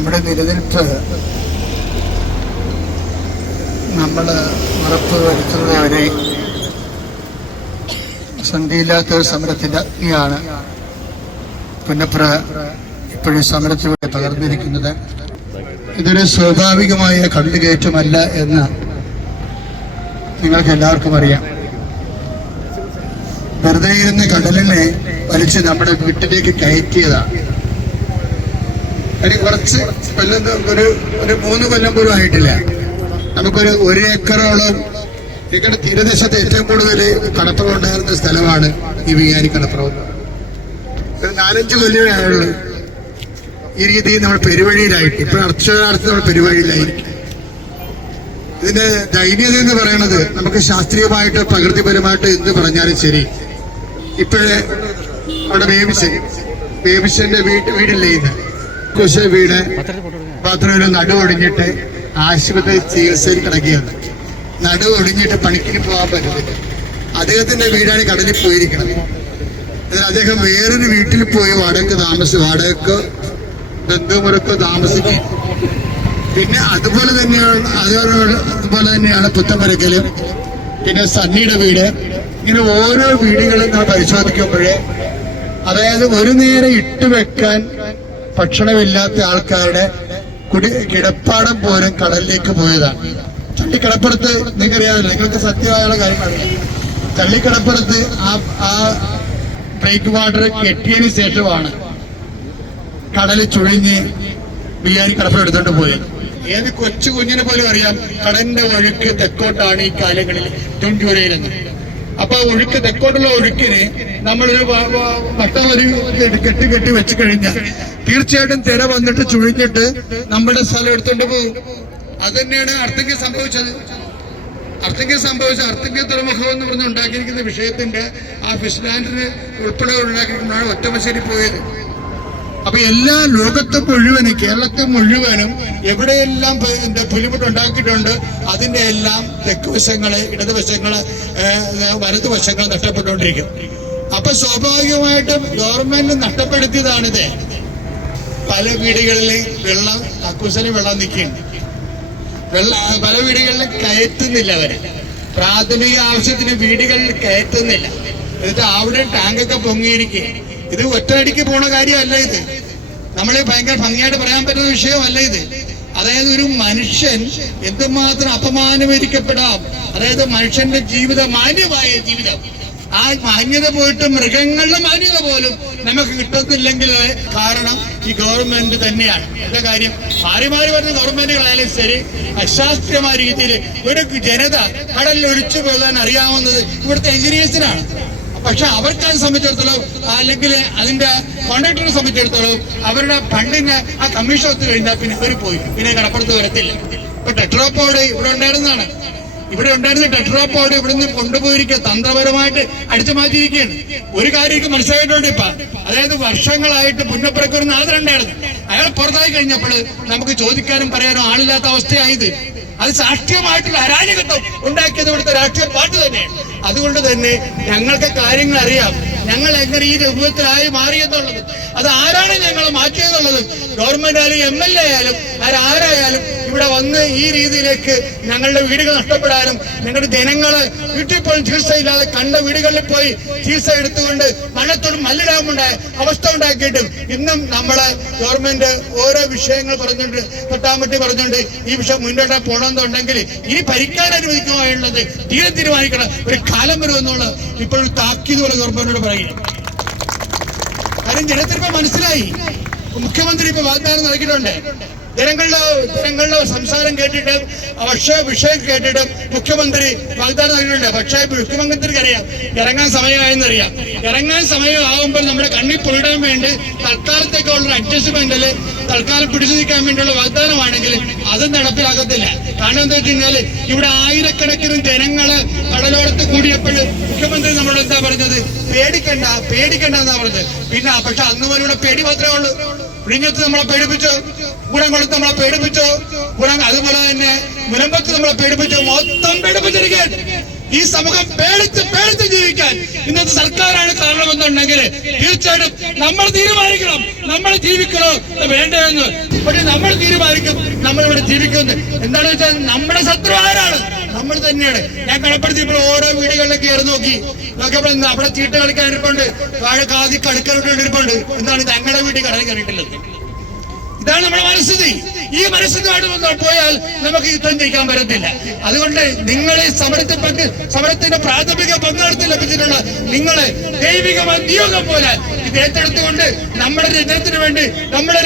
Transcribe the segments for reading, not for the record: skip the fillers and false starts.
നമ്മുടെ നിലനിൽപ്പ് നമ്മൾ ഉറപ്പ് വരുത്തുന്നവരെ സന്ധിയില്ലാത്ത ഒരു സമരത്തിലാണ് പുന്നപ്ര ഇപ്പോഴും സമരത്തിലൂടെ പകർന്നിരിക്കുന്നത്. ഇതൊരു സ്വാഭാവികമായ കടന്നുകയറ്റമല്ല എന്ന് നിങ്ങൾക്ക് എല്ലാവർക്കും അറിയാം. വെറുതെ ഇരുന്ന് കടലിനെ വലിച്ച് നമ്മുടെ വീട്ടിലേക്ക് കയറ്റിയതാണ്. കുറച്ച് കൊല്ലം, ഒരു 3 കൊല്ലം പോലും ആയിട്ടില്ല. നമുക്കൊരു 1 ഏക്കറോളം ഞങ്ങളുടെ തീരദേശത്ത് ഏറ്റവും കൂടുതൽ കടപ്പുറം ഉണ്ടായിരുന്ന സ്ഥലമാണ് ഈ വികാരി കടപ്പുറം. ഒരു 4-5 കൊല്ലമേ ആയുള്ളൂ ഈ രീതിയിൽ നമ്മൾ പെരുവഴിയിലായിട്ട്. ഇപ്പോൾ അർച്ചനാർത്ഥം നമ്മൾ പെരുവഴിയിലായിരിക്കും. ഇതിന്റെ ദൈന്യത എന്ന് പറയുന്നത് നമുക്ക് ശാസ്ത്രീയമായിട്ട് പ്രകൃതിപരമായിട്ട് എന്ത് പറഞ്ഞാലും ശരി, ഇപ്പോഴേ അവിടെ ബേബിച്ചന്റെ വീടില്ലേ, ഇത് കുശ വീട് ബാത്റൂമിൽ നടുവൊടിഞ്ഞിട്ട് ആശുപത്രി ചികിത്സയിൽ കിടക്കുകയാണ്. നടുവൊടിഞ്ഞിട്ട് പണിക്കിന് പോകാൻ പറ്റുന്നില്ല. അദ്ദേഹത്തിന്റെ വീടാണ് കടലിൽ പോയിരിക്കുന്നത്. എന്നാൽ അദ്ദേഹം വേറൊരു വീട്ടിൽ പോയി വാടകയ്ക്ക് ബന്ധുമുറക്ക് താമസിക്കും. പിന്നെ അതുപോലെ തന്നെയാണ് പുത്തമ്പരക്കലും, പിന്നെ സണ്ണിയുടെ വീട്. ഇങ്ങനെ ഓരോ വീടുകളും നമ്മൾ പരിശോധിക്കുമ്പോഴേ, അതായത് ഒരു നേരം ഇട്ടുവെക്കാൻ ഭക്ഷണമില്ലാത്ത ആൾക്കാരുടെ കിടപ്പാടം പോലും കടലിലേക്ക് പോയതാണ്. ചള്ളിക്കടപ്പുറത്ത് നിങ്ങൾക്കറിയാമല്ലോ, നിങ്ങൾക്ക് സത്യമായുള്ള കാര്യമാണ്. ചള്ളിക്കടപ്പുറത്ത് ആ ബ്രേക്ക് വാട്ടർ കെട്ടിയതിനു ശേഷമാണ് കടല് ചുഴിഞ്ഞ് ബിയാരി കടപ്പുറം എടുത്തോണ്ട് പോയത്. ഏത് കൊച്ചു കുഞ്ഞിനെ പോലും അറിയാം കടലിന്റെ ഒഴുക്ക് തെക്കോട്ടാണ് ഈ കാലങ്ങളിൽ തുണ്ടിയൂരയിലെന്ന്. അപ്പൊ ഒഴുക്ക്, തെക്കോട്ടുള്ള ഒഴുക്കിന് നമ്മളൊരു വട്ടം കെട്ടി വെച്ച് കഴിഞ്ഞാൽ തീർച്ചയായിട്ടും തിര വന്നിട്ട് ചുഴിഞ്ഞിട്ട് നമ്മുടെ സ്ഥലം എടുത്തോണ്ട് പോകും. അത് തന്നെയാണ് അർത്തിങ്കൽ സംഭവിച്ചത്. അർത്തിങ്കൽ തുറമുഖം എന്ന് പറഞ്ഞ് ഉണ്ടാക്കിയിരിക്കുന്ന വിഷയത്തിന്റെ ആ ഫിഷ് ലാൻഡിന് ഉൾപ്പെടെ ഉണ്ടാക്കിയിരിക്കുന്നതാണ് ഒറ്റമശ്ശേരി പോയത്. അപ്പൊ എല്ലാ ലോകത്തും മുഴുവനും, കേരളത്തിൽ മുഴുവനും എവിടെയെല്ലാം പുലിമുട്ട് ഉണ്ടാക്കിയിട്ടുണ്ട്, അതിന്റെ എല്ലാം തെക്ക് വശങ്ങള്, ഇടതുവശങ്ങള്, വലതുവശങ്ങൾ നഷ്ടപ്പെട്ടുകൊണ്ടിരിക്കും. അപ്പൊ സ്വാഭാവികമായിട്ടും ഗവൺമെന്റ് നഷ്ടപ്പെടുത്തിയതാണിത്. പല വീടുകളിലും കക്കൂസിന് വെള്ളം നിൽക്കുന്നുണ്ട്. പല വീടുകളിലും കയറ്റുന്നില്ല. അവര് പ്രാഥമിക ആവശ്യത്തിന് വീടുകളിൽ കയറ്റുന്നില്ല. എന്നിട്ട് അവിടെ ടാങ്കൊക്കെ പൊങ്ങിയിരിക്കുക. ഇത് ഒറ്റയടിക്ക് പോണ കാര്യമല്ല. ഇത് നമ്മളെ ഭയങ്കര ഭംഗിയായിട്ട് പറയാൻ പറ്റുന്ന വിഷയമല്ല ഇത്. അതായത് ഒരു മനുഷ്യൻ എന്തുമാത്രം അപമാനീകരിക്കപ്പെടാം. അതായത് മനുഷ്യന്റെ ജീവിതം, മാന്യമായ ജീവിതം, ആ മാന്യത പോയിട്ട് മൃഗങ്ങളുടെ മാന്യത പോലും നമുക്ക് കിട്ടുന്നില്ലെങ്കിൽ കാരണം ഈ ഗവൺമെന്റ് തന്നെയാണ്. എന്താ കാര്യം? മാറി വരുന്ന ഗവൺമെന്റുകളായാലും ശരി, അശാസ്ത്രീയമായ രീതിയിൽ ഒരു ജനത കടലിൽ ഒഴിച്ചു പോകാൻ അറിയാവുന്നത് ഇവിടുത്തെ എഞ്ചിനീയേഴ്സിനാണ്. പക്ഷെ അവർക്കത് സംബന്ധിച്ചിടത്തോളം, അല്ലെങ്കിൽ അതിന്റെ കോൺട്രാക്ടറിനെ സംബന്ധിച്ചിടത്തോളം, അവരുടെ ഫണ്ടിന് ആ കമ്മീഷൻ ഒത്തു കഴിഞ്ഞാൽ പിന്നെ അവർ പോയി, പിന്നെ കടപ്പുറത്ത് വരത്തില്ല. ഇപ്പൊ ടെട്രോപോഡ് ഇവിടെ ഉണ്ടായിരുന്ന ടെട്രോപോഡ് ഇവിടുന്ന് കൊണ്ടുപോയിരിക്കുക, തന്ത്രപരമായിട്ട് അടിച്ചു മാറ്റിയിരിക്കുകയാണ്. ഒരു കാര്യം എനിക്ക് മനസ്സിലായിട്ടുണ്ട് ഇപ്പൊ, അതായത് വർഷങ്ങളായിട്ട് പുന്നപ്രക്കൊരു നാഥനുണ്ടായിരുന്നു. അയാൾ പുറത്തായി കഴിഞ്ഞപ്പോൾ നമുക്ക് ചോദിക്കാനും പറയാനും ആളില്ലാത്ത അവസ്ഥയായത്. അത് സാക്ഷ്യമായിട്ടുള്ള അരാജകത്വം ഉണ്ടാക്കിയത് ഇവിടുത്തെ രാഷ്ട്രീയ പാർട്ടി തന്നെയാണ്. അതുകൊണ്ട് തന്നെ ഞങ്ങൾക്ക് കാര്യങ്ങൾ അറിയാം, ഞങ്ങൾ എങ്ങനെ ഈ രൂപത്തിലായി മാറിയെന്നുള്ളത്, അത് ആരാണ് ഞങ്ങൾ മാറ്റിയെന്നുള്ളത്. ഗവൺമെന്റ് ആയാലും MLA ആയാലും ആരായാലും ഇവിടെ വന്ന് ഈ രീതിയിലേക്ക് ഞങ്ങളുടെ വീടുകൾ നഷ്ടപ്പെടാനും, ഞങ്ങളുടെ ജനങ്ങള് വീട്ടിൽ പോലും ചികിത്സയില്ലാതെ കണ്ട വീടുകളിൽ പോയി ചികിത്സ എടുത്തുകൊണ്ട് മരണത്തോടും മല്ലിടാമുണ്ടായ അവസ്ഥ ഉണ്ടാക്കിയിട്ടും ഇന്നും നമ്മളെ ഗവൺമെന്റ് ഓരോ വിഷയങ്ങൾ പറഞ്ഞുകൊണ്ട്, പട്ടാമ്പറ്റി പറഞ്ഞുകൊണ്ട് ഈ വിഷയം മുന്നോട്ട് പോകണമെന്നുണ്ടെങ്കിൽ ഇനി ഭരിക്കാൻ അനുവദിക്കുകയുള്ളത് തീരുമാനിക്കണം. ഒരു കാലം വരുമെന്നുള്ള ഇപ്പോഴും താക്കീത് പോലെ ഗവൺമെന്റിനോട് പറയുന്നു. കാര്യം ജനത്തിനിപ്പോ മനസ്സിലായി. മുഖ്യമന്ത്രി ഇപ്പൊ വാഗ്ദാനം നൽകിയിട്ടുണ്ട്. ജനങ്ങളുടെ സംസാരം കേട്ടിട്ട്, വിഷയം കേട്ടിട്ട് മുഖ്യമന്ത്രി വാഗ്ദാനം നൽകിയിട്ടുണ്ട്. പക്ഷേ മുഖ്യമന്ത്രിക്ക് അറിയാം ഇറങ്ങാൻ സമയമായെന്നറിയാം. ഇറങ്ങാൻ സമയമാകുമ്പോൾ നമ്മുടെ കണ്ണിൽ പൊളിടാൻ വേണ്ടി തൽക്കാലത്തേക്കുള്ള അഡ്ജസ്റ്റ്മെന്റില് തൽക്കാലം പിടിച്ചു നിൽക്കാൻ വേണ്ടിയുള്ള വാഗ്ദാനമാണെങ്കിൽ അത് നടപ്പിലാക്കത്തില്ല. കാരണം എന്താ വെച്ച് കഴിഞ്ഞാല് ഇവിടെ ആയിരക്കണക്കിന് ജനങ്ങള് കടലോരത്ത് കൂടിയപ്പോൾ മുഖ്യമന്ത്രി നമ്മളോട് എന്താ പറഞ്ഞത്? പേടിക്കണ്ട എന്നാ പറഞ്ഞത്. പിന്നെ പക്ഷെ അന്ന് പോലെ ഇവിടെ പേടി മാത്രമേ ഉള്ളൂ. വിഴിഞ്ഞത്ത് നമ്മളെ പേടിപ്പിച്ചു, ഗുണംകൊളുത്ത് നമ്മളെ പേടിപ്പിച്ചു, അതുപോലെ തന്നെ മുനമ്പത്ത് നമ്മളെ പേടിപ്പിച്ചു, മൊത്തം പേടിപ്പിച്ചിരിക്കുകയാണ്. ഈ സമൂഹം പേടിച്ച് ജീവിക്കാൻ ഇന്നത്തെ സർക്കാരാണ് കാരണമെന്നുണ്ടെങ്കിൽ തീർച്ചയായിട്ടും നമ്മൾ തീരുമാനിക്കണം നമ്മൾ ജീവിക്കണോ വേണ്ടതെന്ന്. പക്ഷെ നമ്മൾ തീരുമാനിക്കും നമ്മളിവിടെ ജീവിക്കുന്നത്. എന്താണെന്ന് വെച്ചാൽ നമ്മുടെ ശത്രു ആരാണ്? നമ്മൾ തന്നെയാണ്. ഞാൻ കടപ്പെടുത്തിയപ്പോൾ ഓരോ വീടുകളിലേക്ക് കയറി നോക്കിയപ്പോൾ അവിടെ ചീട്ട് കളിക്കാൻ ഇരിപ്പുണ്ട്, താഴെ കാതി കടുക്കലോട്ട് ഇരിപ്പുണ്ട്. എന്താണ് ഞങ്ങളുടെ വീട്ടിൽ കടയിൽ കയറിയിട്ടുള്ളത്? ഇതാണ് നമ്മുടെ മനസ്ഥിതി. ഈ മനസ്സിനായിട്ട് പോയാൽ നമുക്ക് യുദ്ധം ജയിക്കാൻ പറ്റത്തില്ല. അതുകൊണ്ട് നിങ്ങൾ ഈ സമരത്തിന്റെ പ്രാഥമിക പങ്കാളിത്തം ലഭിച്ചിട്ടുള്ള നിങ്ങളെ ദൈവിക നിയോഗം പോലെ ഇത് ഏറ്റെടുത്തുകൊണ്ട് നമ്മുടെ ജനത്തിന് വേണ്ടി, നമ്മുടെ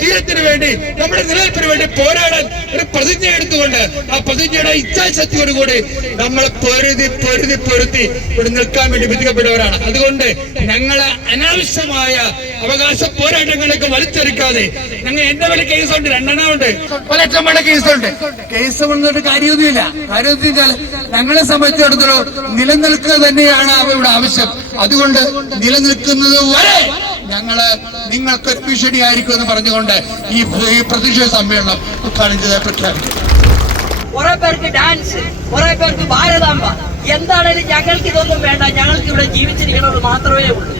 തീരത്തിന് വേണ്ടി, നമ്മുടെ നിലനിൽപ്പിന് വേണ്ടി പോരാടാൻ ഒരു പ്രതിജ്ഞ എടുത്തുകൊണ്ട് ആ പ്രതിജ്ഞയുടെ ഇച്ഛാശക്തിയോടുകൂടി നമ്മളെ പൊരുത്തി ഇവിടെ നിൽക്കാൻ വേണ്ടി വിധിക്കപ്പെട്ടവരാണ്. അതുകൊണ്ട് ഞങ്ങളെ അനാവശ്യമായ അവകാശ പോരാട്ടങ്ങളൊക്കെ വലിച്ചെടുക്കാതെ ഞങ്ങൾ എന്റെ വരെ കേസുണ്ട്, 2 എണ്ണമുണ്ട്, 1 ലക്ഷം രൂപയുടെ കേസുണ്ട്. കേസ് കൊണ്ടിട്ട് കാര്യമൊന്നുമില്ല. ഞങ്ങളെ സംബന്ധിച്ചിടത്തോളം നിലനിൽക്കുക തന്നെയാണ് അവരുടെ ആവശ്യം. അതുകൊണ്ട് നിലനിൽക്കുന്നത് വരെ നിങ്ങൾക്ക് ഭീഷണിയായിരിക്കും എന്ന് പറഞ്ഞുകൊണ്ട് ഈ പ്രതിഷേധ സമ്മേളനം ഉദ്ഘാടനം ചെയ്ത് പ്രഖ്യാപിക്കും. കുറെ പേർക്ക് ഡാൻസ്, കുറെ പേർക്ക് ഭാരതാംബ, എന്താണേലും ഞങ്ങൾക്ക് ഇതൊന്നും വേണ്ട. ഞങ്ങൾക്ക് ഇവിടെ ജീവിച്ചിരിക്കുന്നത് മാത്രമേ ഉള്ളൂ.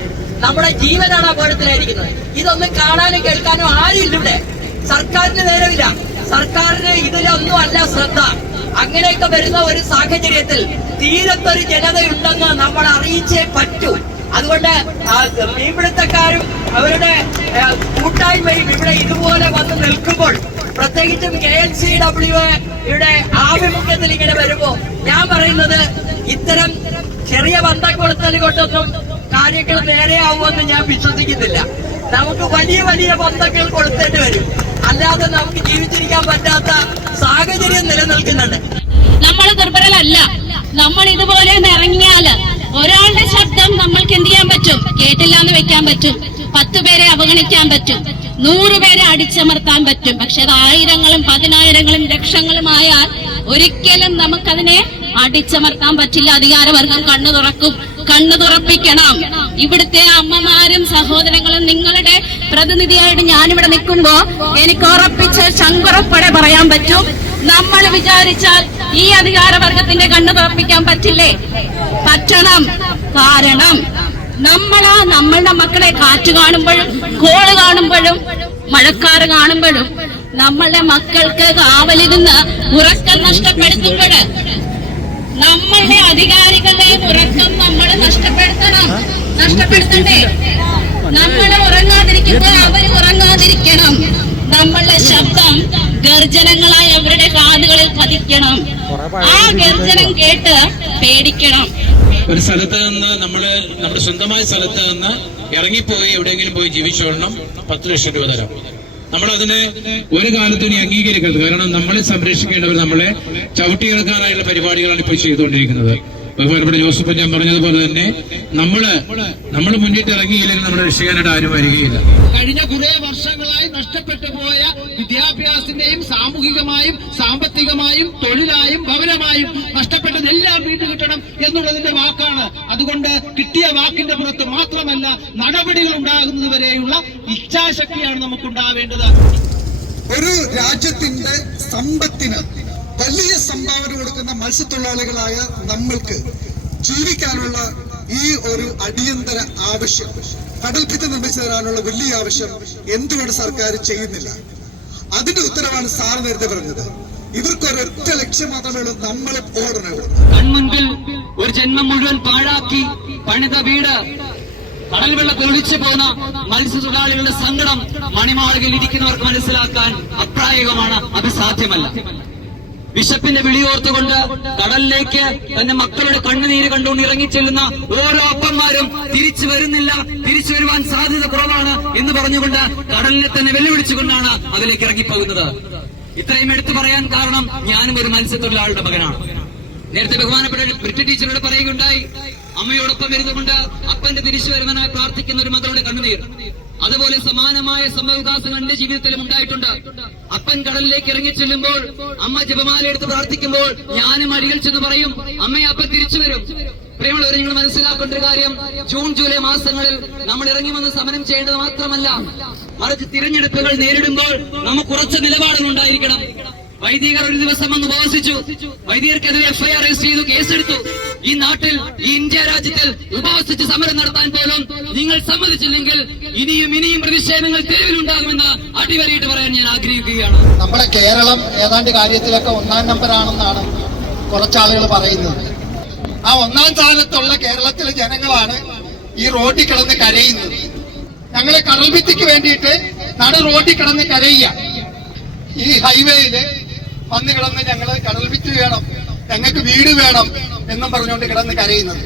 നമ്മുടെ ജീവനാണ് അപകടത്തിലായിരിക്കുന്നത്. ഇതൊന്നും കാണാനും കേൾക്കാനും ആരുമില്ല ഇവിടെ. സർക്കാരിന് നേരമില്ല. സർക്കാരിന് ഇതിലൊന്നും അല്ല ശ്രദ്ധ. അങ്ങനെയൊക്കെ വരുന്ന ഒരു സാഹചര്യത്തിൽ തീരത്തൊരു ജനതയുണ്ടെന്ന് നമ്മൾ അറിയിച്ചേ പറ്റൂ. അതുകൊണ്ട് മീൻപിടുത്തക്കാരും അവരുടെ കൂട്ടായ്മയും ഇവിടെ ഇതുപോലെ വന്ന് നിൽക്കുമ്പോൾ, പ്രത്യേകിച്ചും KNCW-യുടെ ആഭിമുഖ്യത്തിൽ ഇങ്ങനെ വരുമ്പോ ഞാൻ പറയുന്നത് ഇത്തരം ചെറിയ ബന്ധക്കൊളുത്തൽ കൊണ്ടൊന്നും കാര്യങ്ങൾ നേരെയാവുമെന്ന് ഞാൻ വിശ്വസിക്കുന്നില്ല. നമുക്ക് വലിയ ബന്ധങ്ങൾ കൊടുത്തേണ്ടി വരും. അല്ലാതെ നമുക്ക് ജീവിച്ചിരിക്കാൻ പറ്റാത്ത സാഹചര്യം നിലനിൽക്കുന്നുണ്ട്. നമ്മൾ ദുർബലരല്ല. നമ്മൾ ഇതുപോലെ ഇറങ്ങിയാല് ഒരാളുടെ ശബ്ദം നമ്മൾക്ക് എന്ത് ചെയ്യാൻ പറ്റും? കേട്ടില്ല എന്ന് വെക്കാൻ പറ്റും. 10 പേരെ അവഗണിക്കാൻ പറ്റും. 100 പേരെ അടിച്ചമർത്താൻ പറ്റും. പക്ഷെ അത് 1000-ങ്ങളും 10,000-ങ്ങളും ലക്ഷങ്ങളുമായാൽ ഒരിക്കലും നമുക്കതിനെ അടിച്ചമർത്താൻ പറ്റില്ല. അധികാരവർഗം കണ്ണു തുറപ്പിക്കണം. ഇവിടുത്തെ അമ്മമാരും സഹോദരങ്ങളും നിങ്ങളുടെ പ്രതിനിധിയായിട്ട് ഞാനിവിടെ നിൽക്കുമ്പോ എനിക്ക് ഉറപ്പിച്ച് ശങ്കുറപ്പടെ പറയാൻ പറ്റും, നമ്മൾ വിചാരിച്ചാൽ ഈ അധികാരവർഗത്തിന്റെ കണ്ണു തുറപ്പിക്കാൻ പറ്റില്ലേ? പറ്റണം. കാരണം നമ്മളുടെ മക്കളെ കാറ്റ് കാണുമ്പോഴും കോള് കാണുമ്പോഴും മഴക്കാറ് കാണുമ്പോഴും നമ്മളുടെ മക്കൾക്ക് കാവലിരുന്ന് ഉറക്കം നഷ്ടപ്പെടുത്തുമ്പോൾ നമ്മളുടെ അധികാരികളുടെ ഉറക്കം നമ്മൾ നഷ്ടപ്പെടുത്തണ്ടേ? നമ്മൾ ഉറങ്ങാതിരിക്കുമ്പോൾ അവർ ഉറങ്ങാതിരിക്കണം. നമ്മളുടെ ശബ്ദം ഗർജനങ്ങളായി അവരുടെ കാതുകളിൽ പതിക്കണം. ആ ഗർജനം കേട്ട് പേടിക്കണം. ഒരു സ്ഥലത്ത് നിന്ന് നമ്മുടെ സ്വന്തമായ സ്ഥലത്ത് നിന്ന് ഇറങ്ങിപ്പോയി എവിടെയെങ്കിലും പോയി ജീവിച്ചോളണം, 10 ലക്ഷം രൂപ തരാം. നമ്മളതിനെ ഒരു കാലത്തും ഇനി അംഗീകരിക്കരുത്. കാരണം നമ്മളെ സംരക്ഷിക്കേണ്ടവർ നമ്മളെ ചവിട്ടിയിറക്കാനായുള്ള പരിപാടികളാണ് ഇപ്പോൾ ചെയ്തുകൊണ്ടിരിക്കുന്നത്. ബഹുമാനപ്പെട്ട ജോസഫ് ഞാൻ പറഞ്ഞതുപോലെ തന്നെ നമ്മള് മുന്നിട്ട് ഇറങ്ങിയില്ലെങ്കിൽ നമ്മളെ രക്ഷിക്കാനായിട്ട് ആരും വരികയില്ല. കഴിഞ്ഞ കുറെ വർഷങ്ങളായി നഷ്ടപ്പെട്ടു പോയ വിദ്യാഭ്യാസത്തിന്റെയും സാമൂഹികമായും സാമ്പത്തികമായും തൊഴിലായും ഭവനമായും നഷ്ടപ്പെട്ടതെല്ലാം വീണ്ടും കിട്ടണം എന്നുള്ളതിന്റെ വാക്കാണ്. അതുകൊണ്ട് കിട്ടിയ വാക്കിന്റെ പുറത്ത് മാത്രമല്ല, നടപടികൾ ഉണ്ടാകുന്നത് വരെയുള്ള ഇച്ഛാശക്തിയാണ് നമുക്കുണ്ടാവേണ്ടത്. ഒരു രാജ്യത്തിന്റെ സമ്പത്തിന് വലിയ സംഭാവന കൊടുക്കുന്ന മത്സ്യത്തൊഴിലാളികളായ നമ്മൾക്ക് ജീവിക്കാനുള്ള ഈ ഒരു അടിയന്തര ആവശ്യം, കടൽഭിത്തി നിർമ്മിച്ചു തരാനുള്ള വലിയ ആവശ്യം എന്തുകൊണ്ട് സർക്കാർ ചെയ്യുന്നില്ല? അതിന്റെ ഉത്തരവാണ് സാർ നേരത്തെ പറഞ്ഞത്. ഇവർക്കൊരൊറ്റ ലക്ഷ്യം മാത്രമേ ഉള്ളൂ, നമ്മൾ ഓടണം. കൺമുൻപിൽ ഒരു ജന്മം മുഴുവൻ പാഴാക്കി പണിത വീട്, കടൽ വെള്ളത്തിൽ ഒളിച്ചു പോകുന്ന മത്സ്യത്തൊഴിലാളികളുടെ സങ്കടം മണിമാളികയിൽ ഇരിക്കുന്നവർക്ക് മനസ്സിലാക്കാൻ അപ്രായോഗികമാണ്, അത് സാധ്യമല്ല. വിശപ്പിന്റെ വിളിയോർത്തുകൊണ്ട് കടലിലേക്ക് തന്റെ മക്കളുടെ കണ്ണുനീര് കണ്ടുകൊണ്ട് ഇറങ്ങിച്ചെല്ലുന്ന ഓരോ അപ്പന്മാരും തിരിച്ചു വരുവാൻ സാധ്യത കുറവാണ് എന്ന് പറഞ്ഞുകൊണ്ട് കടലിനെ തന്നെ വെല്ലുവിളിച്ചുകൊണ്ടാണ് അതിലേക്ക് ഇറങ്ങിപ്പോകുന്നത്. ഇത്രയും എടുത്തു പറയാൻ കാരണം ഞാനും ഒരു മത്സ്യത്തൊഴിലാളിയുടെ മകനാണ്. നേരത്തെ ബഹുമാനപ്പെട്ട ബ്രിട്ട് ടീച്ചറോട് പറയുകയുണ്ടായി, അമ്മയോടൊപ്പം ഇരുന്നുകൊണ്ട് അപ്പന്റെ തിരിച്ചു വരുവാനായി പ്രാർത്ഥിക്കുന്ന ഒരു മകളുടെ കണ്ണുനീർ. അതുപോലെ സമാനമായ സംഭവവികാസം എന്റെ ജീവിതത്തിലും ഉണ്ടായിട്ടുണ്ട്. അപ്പൻ കടലിലേക്ക് ഇറങ്ങി ചെല്ലുമ്പോൾ അമ്മ ജപമാല എടുത്ത് പ്രാർത്ഥിക്കുമ്പോൾ ഞാനും അടികൾ ചെന്ന് പറയും, അമ്മയെ അപ്പൻ തിരിച്ചു വരും. പ്രിയമുള്ളവരെ, നിങ്ങൾ മനസ്സിലാക്കേണ്ട ഒരു കാര്യം, ജൂൺ ജൂലൈ മാസങ്ങളിൽ നമ്മൾ ഇറങ്ങി വന്ന് സമരം ചെയ്യേണ്ടത് മാത്രമല്ല, മറിച്ച് തിരഞ്ഞെടുപ്പുകൾ നേരിടുമ്പോൾ നമുക്ക് ഉറച്ച നിലപാടുകൾ ഉണ്ടായിരിക്കണം. വൈദികർ ഒരു ദിവസം വന്ന് ഉപവസിച്ചു. വൈദികർക്കെതിരെ FIR രജിസ്റ്റർ ചെയ്തു, കേസെടുത്തു. ഈ നാട്ടിൽ, ഈ ഇന്ത്യ രാജ്യത്തിൽ ഉപവസിച്ച് സമരം നടത്താൻ പോലും നിങ്ങൾ സമ്മതിച്ചില്ലെങ്കിൽ ഇനിയും പ്രതിഷേധങ്ങൾ തെരുവിലുണ്ടാകുമെന്ന് അടിവരയിട്ട് പറയാൻ ഞാൻ ആഗ്രഹിക്കുകയാണ്. നമ്മുടെ കേരളം ഏതാണ്ട് കാര്യത്തിലൊക്കെ 1-ാം നമ്പറാണെന്നാണ് കുറച്ചാളുകൾ പറയുന്നത്. ആ 1-ാം സ്ഥാനത്തുള്ള കേരളത്തിലെ ജനങ്ങളാണ് ഈ റോഡിൽ കിടന്ന് കരയുന്നത്. ഞങ്ങളെ കടൽഭിത്തിക്ക് വേണ്ടിയിട്ട് നടു റോഡിൽ കിടന്ന് കരയുക. ഈ ഹൈവേയില് വന്ന് കിടന്ന് ഞങ്ങള് കടൽഭിത്തി വേണം, ഞങ്ങൾക്ക് വീട് വേണം എന്നും പറഞ്ഞുകൊണ്ട് കിടന്ന് കരയുന്നത്.